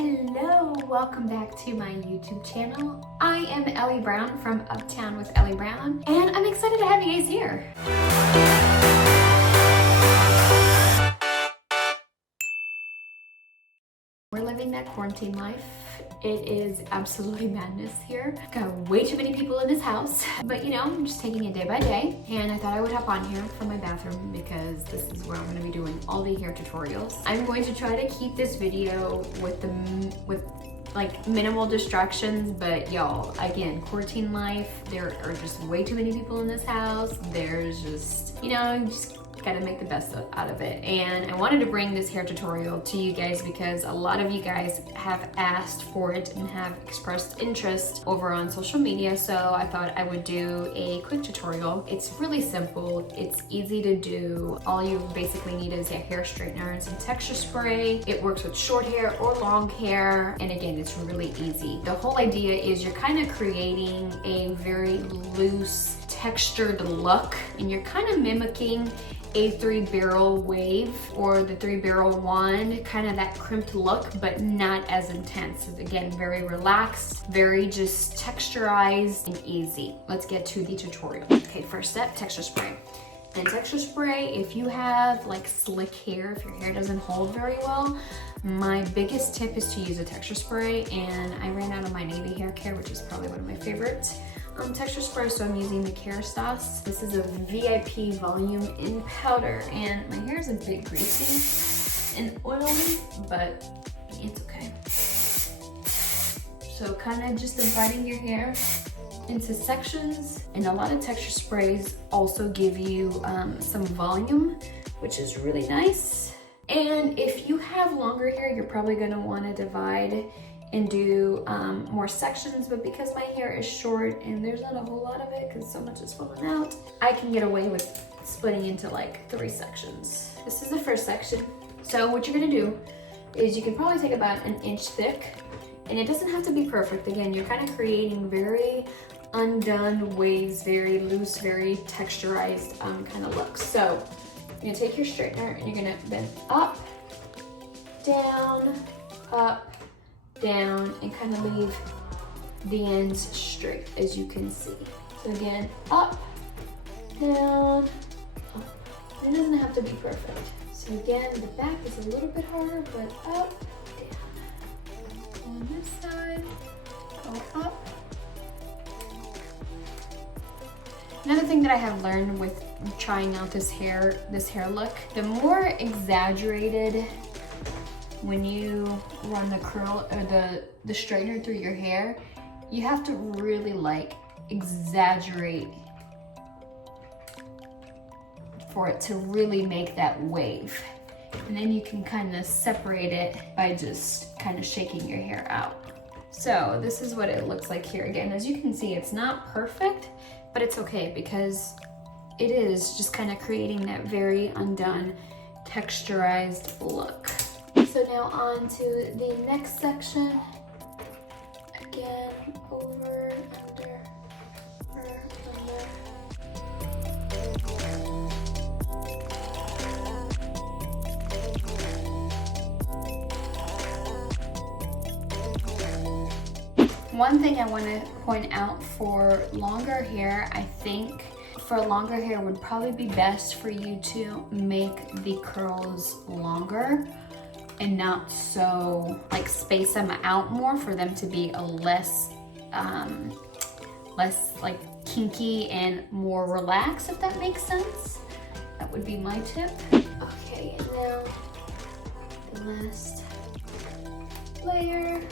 Hello, welcome back to my YouTube channel. I am Ellie Brown from Uptown with Ellie Brown, and I'm excited to have you guys here. We're living that quarantine life. It is absolutely madness here. Got way too many people in this house, but you know, I'm just taking it day by day. And I thought I would hop on here from my bathroom because this is where I'm gonna be doing all the hair tutorials. I'm going to try to keep this video with like minimal distractions, but y'all, again, quarantine life, there are just way too many people in this house. There's just, you know, just gotta make the best out of it. And I wanted to bring this hair tutorial to you guys because a lot of you guys have asked for it and have expressed interest over on social media, so I thought I would do a quick tutorial. It's really simple, it's easy to do. All you basically need is a hair straightener and some texture spray. It works with short hair or long hair, and again, it's really easy. The whole idea is you're kind of creating a very loose textured look, and you're kind of mimicking a 3-barrel wave or the 3-barrel wand, kind of that crimped look, but not as intense. Again, very relaxed, very just texturized and easy. Let's get to the tutorial. Okay, first step, texture spray. And texture spray, if you have like slick hair, if your hair doesn't hold very well, my biggest tip is to use a texture spray, and I ran out of my navy hair care, which is probably one of my favorites. Texture spray, so I'm using the Kerastase. This is a VIP volume in powder, and my hair is a bit greasy and oily, but it's okay. So kind of just dividing your hair into sections, and a lot of texture sprays also give you some volume, which is really nice. And if you have longer hair, you're probably gonna wanna divide and do more sections, but because my hair is short and there's not a whole lot of it because so much is falling out, I can get away with splitting into like 3 sections. This is the first section. So what you're gonna do is you can probably take about 1 inch thick, and it doesn't have to be perfect. Again, you're kind of creating very undone waves, very loose, very texturized kind of look. So you're gonna take your straightener and you're gonna bend up, down, up, down, and kind of leave the ends straight, as you can see. So again, up, down, up. It doesn't have to be perfect. So again, the back is a little bit harder, but up, down. On this side, go up. Another thing that I have learned with trying out this hair look, the more exaggerated when you run the curl or the straightener through your hair, you have to really like exaggerate for it to really make that wave. And then you can kind of separate it by just kind of shaking your hair out. So this is what it looks like here. Again, as you can see, it's not perfect, but it's okay because it is just kind of creating that very undone, texturized look. So now on to the next section. Again, over, under, over, under. One thing I want to point out for longer hair, I think for longer hair would probably be best for you to make the curls longer and not so like space them out more for them to be a less like kinky and more relaxed, if that makes sense. That would be my tip. Okay, and now the last layer.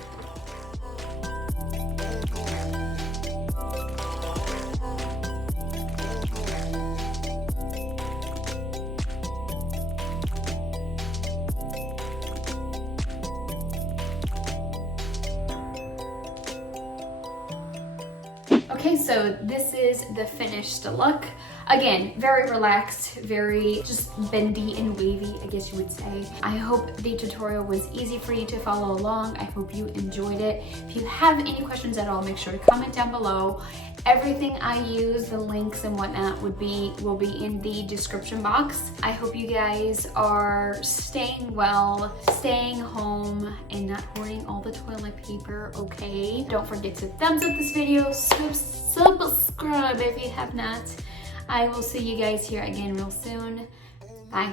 Okay, so this is the finished look. Again, very relaxed, very just bendy and wavy, I guess you would say. I hope the tutorial was easy for you to follow along. I hope you enjoyed it. If you have any questions at all, make sure to comment down below. Everything I use, the links and whatnot will be in the description box. I hope you guys are staying well, staying home, and not hoarding all the toilet paper, okay? Don't forget to thumbs up this video, subscribe if you have not. I will see you guys here again real soon. Bye.